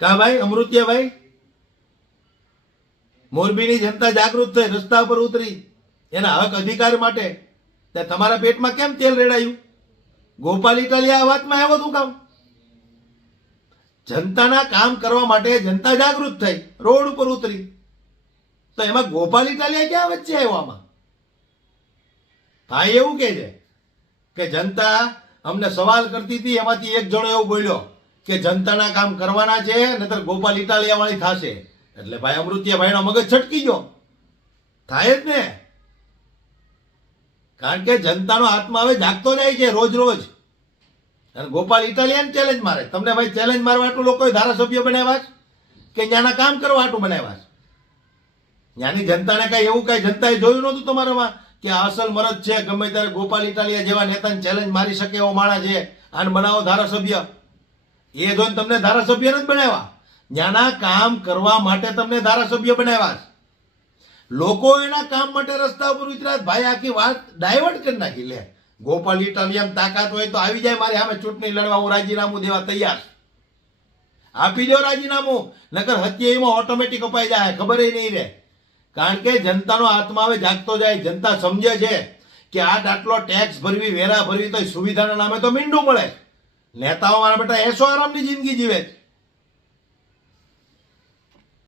કા ભાઈ અમૃતિયા ભાઈ, મોરબીની જનતા જાગૃત થઈ રસ્તા પર ઉતરી એના હક અધિકાર માટે. તમારા પેટમાં કેમ તેલ રેડાયું? ગોપાલ ઇટાલિયા આ વાતમાં આવ્યો તું કામ? જનતાના કામ કરવા માટે જનતા જાગૃત થઈ રોડ ઉપર ઉતરી, તો એમાં ગોપાલ ઇટાલિયા ક્યાં વચ્ચે આવ્યો? આમાં ભાઈ એવું કે છે કે જનતા અમને સવાલ કરતી હતી, એમાંથી એક જણો એવું બોલ્યો કે જનતાના કામ કરવાના છે નહીતર ગોપાલ ઇટાલિયા વાળી થશે. એટલે ભાઈ અમૃતિયા ભાઈનો મગજ છટકી ગયો. થાય જ ને, કારણ કે જનતાનો આત્મા હવે જાગતો જાય છે રોજ રોજ. અને ગોપાલ ઇટાલિયન ચેલેન્જ મારે. તમને ભાઈ ચેલેન્જ મારવા આટલું લોકોએ ધારાસભ્ય બનાવ્યા છે કે ત્યાંના કામ કરવા આટલું બનાવ્યા છે? ત્યાંની જનતાને કઈ એવું કઈ જનતાએ જોયું નહોતું તમારામાં કે આ અસલ મરદ છે, ગમે ત્યારે ગોપાલ ઇટાલિયા જેવા નેતાને ચેલેન્જ મારી શકે એવો માણસ છે, આને બનાવો ધારાસભ્ય. એ જોઈને તમને ધારાસભ્ય નથી બનાવ્યા, ત્યાંના કામ કરવા માટે તમને ધારાસભ્ય બનાવ્યા છે. લોકો એના કામ માટે રસ્તા ઉપર ઉતર્યા. ભાઈ આખી વાત ડાયવર્ટ કરી નાખી. લે, ગોપાલ ઇટાલિયા તાકાત હોય તો આવી જાય મારી સામે ચૂંટણી લડવા, હું રાજીનામું દેવા તૈયાર. આપી દો રાજીનામું, નકર હત્યામાં ઓટોમેટિક અપાઈ જાય, ખબર નહીં રહે. કારણ કે જનતાનો આત્મા હવે જાગતો જાય. જનતા સમજે છે કે આટલો ટેક્સ ભરવી, વેરા ભરવી, તો સુવિધાના નામે તો મીંડું મળે. નેતાઓ મારા બેટા એસો આરામની જિંદગી જીવે છે.